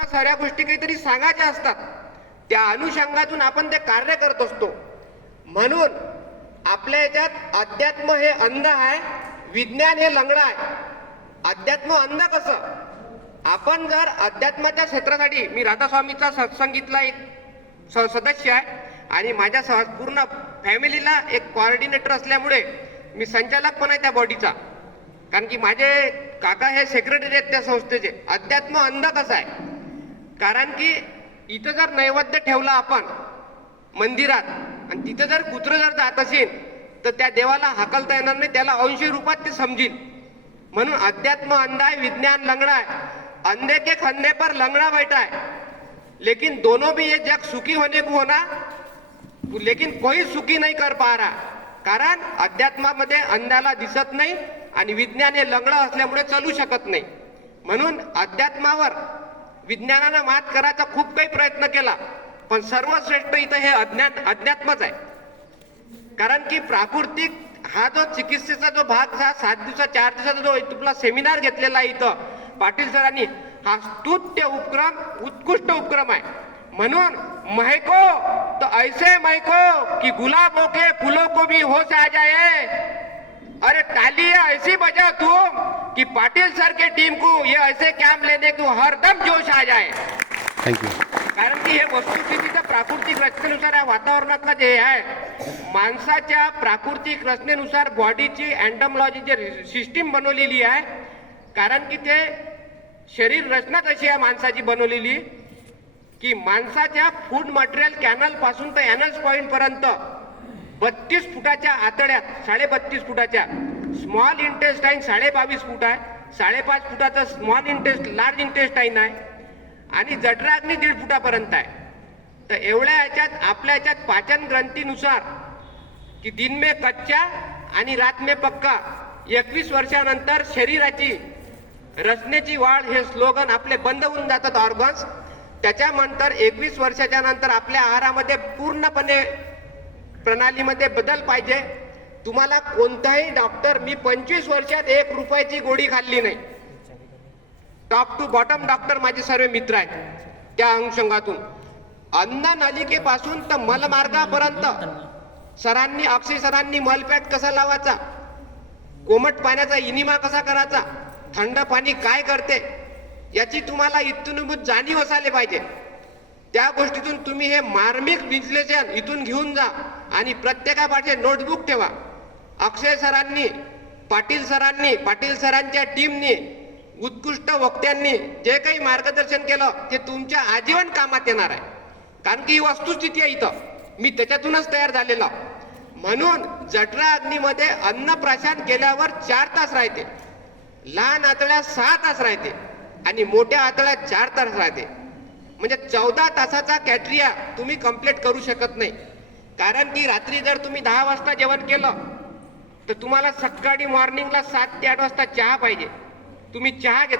आपल्याला साऱ्या गोष्टी काहीतरी सांगायच्या असतात? त्या अनुषंगातून आपण ते कार्य करत असतो. म्हणून आपल्या याच्यात अध्यात्म हे अंध आहे विज्ञान हे लंगडं आहे. अध्यात्म अंध कसं? आपण जर अध्यात्माच्या क्षेत्रासाठी मी राधास्वामीचा सत्संगीतला एक स- सदस्य आहे आणि माझ्या सह पूर्ण फॅमिलीला एक कॉर्डिनेटर असल्यामुळे मी संचालक पण आहे त्या बॉडीचा कारण की माझे काका हे सेक्रेटरी आहेत त्या संस्थेचे. अध्यात्म अंध कसं आहे? कारण की इथं जर नैवेद्य ठेवला आपण मंदिरात आणि तिथं जर कुत्रं जर जात असेल तर त्या देवाला हाकलता येणार नाही त्याला अंशी रूपात ते समजील म्हणून अध्यात्म अंधाय विज्ञान लंगड़ा आहे अंधे के खंधे पर लंगड़ा बैठा है लेकिन दोनों भी ये जग सुखी होने को होना लेकिन कोई सुखी नाही कर पा रहा. कारण अध्यात्मामध्ये अंधाला दिसत नाही आणि विज्ञान हे लंगडं असल्यामुळे चालू शकत नाही. म्हणून अध्यात्मावर विज्ञानानं मात करायचा खूप काही प्रयत्न केला पण सर्वश्रेष्ठ इथं हे अज्ञात अज्ञात्मच आहे. कारण की प्राकृतिक हा जो चिकित्सेचा जो भाग हा सात दिवसा चार दिवसाचा जो तुला सेमिनार घेतलेला आहे इथं पाटील सरांनी हा स्तुत्य उपक्रम उत्कृष्ट उपक्रम आहे. म्हणून महको तो ऐसे महको की गुलाबों के फूलों को भी होश आ जाए. अरे टाली ऐसी बजा तुम कि पाटिल सर के टीम को ये ऐसे कैंप लेने को हरदम जोश आ जाए। थँक्यू कारण की हे वस्तुस्थितीचं प्राकृतिक रचनेनुसार या वातावरणातलं जे आहे माणसाच्या प्राकृतिक रचनेनुसार बॉडीची अँटमॉलॉजी जी सिस्टीम बनवलेली आहे. कारण की ते शरीर रचनाच अशी आहे माणसाची बनवलेली? की माणसाच्या फूड मटेरियल कॅनलपासून तर एनल्स पॉइंट पर्यंत बत्तीस फुटाच्या आतड्यात साडे बत्तीस फुटाच्या स्मॉल इंटेस्टाईन साडे बावीस फूट आहे. साडेपाच फुटाचं स्मॉल इंटेस्ट लार्ज इंटेस्टाईन आहे. आणि जठराग्नी दीड फुटापर्यंत आहे. तर एवढ्या ह्याच्यात आपल्या ह्याच्यात पाचन ग्रंथीनुसार की दिन मे कच्चा आणि रात मे पक्का एकवीस वर्षानंतर शरीराची रचनेची वाढ हे स्लोगन आपले बंद होऊन जातात ऑर्गन्स त्याच्यानंतर एकवीस वर्षाच्या नंतर आपल्या आहारामध्ये पूर्णपणे प्रणालीमध्ये बदल पाहिजे. तुम्हाला कोणताही डॉक्टर मी पंचवीस वर्षात एक रुपयाची गोळी खाल्ली नाही. टॉप टू बॉटम डॉक्टर माझे सर्व मित्र आहेत त्या अनुषंगातून. अन्न नलिकेपासून तर मलमार्गापर्यंत. सरांनी अक्षय सरांनी मलपॅट कसा लावायचा? कोमट पाण्याचा इनिमा कसा करायचा? थंड पाणी काय करते? याची तुम्हाला इथून जाणीव असायला पाहिजे. त्या गोष्टीतून तुम्ही हे मार्मिक विश्लेषण इथून घेऊन जा आणि प्रत्येकापाठे नोटबुक ठेवा. अक्षय सरांनी पाटील सरांनी पाटील सरांच्या टीमनी उत्कृष्ट वक्त्यांनी जे काही मार्गदर्शन केलं ते तुमच्या आजीवन कामात येणार आहे. कारण की ही वस्तुस्थिती आहे इथं. मी त्याच्यातूनच तयार झालेलो. म्हणून जठरा अग्नीमध्ये अन्न प्राशन केल्यावर चार तास राहते. लहान आतड्यात सहा तास राहते. आणि मोठ्या आतळ्यात चार तास राहते. म्हणजे चौदा तासाचा कॅटरिया तुम्ही कंप्लीट करू शकत नाही. कारण की रात्री जर तुम्ही दहा वाजता जेवण केलं तर तुम्हाला सकाळी मॉर्निंगला सात ते आठ वाजता चहा पाहिजे. तुम्ही चहा घेत